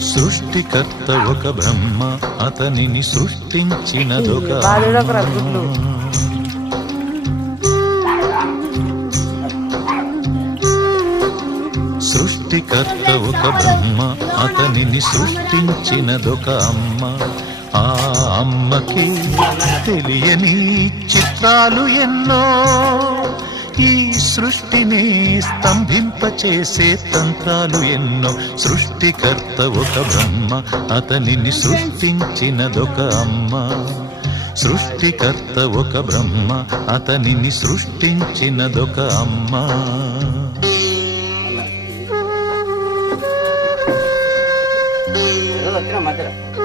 సృష్టికర్త ఒక బ్రహ్మ, అతనిని సృష్టించినదొక సృష్టికర్త ఒక బ్రహ్మ, అతనిని సృష్టించినదొక అమ్మ. ఆ అమ్మకి తెలియని చిత్రాలు ఎన్నో, ఈ సృష్టిని స్తంభింపచేసే తంత్రాలు ఎన్నో. సృష్టికర్త ఒక బ్రహ్మ, అతనిని సృష్టించినదొక అమ్మ. సృష్టికర్త ఒక బ్రహ్మ, అతనిని సృష్టించినదొక అమ్మ. మధ్యలో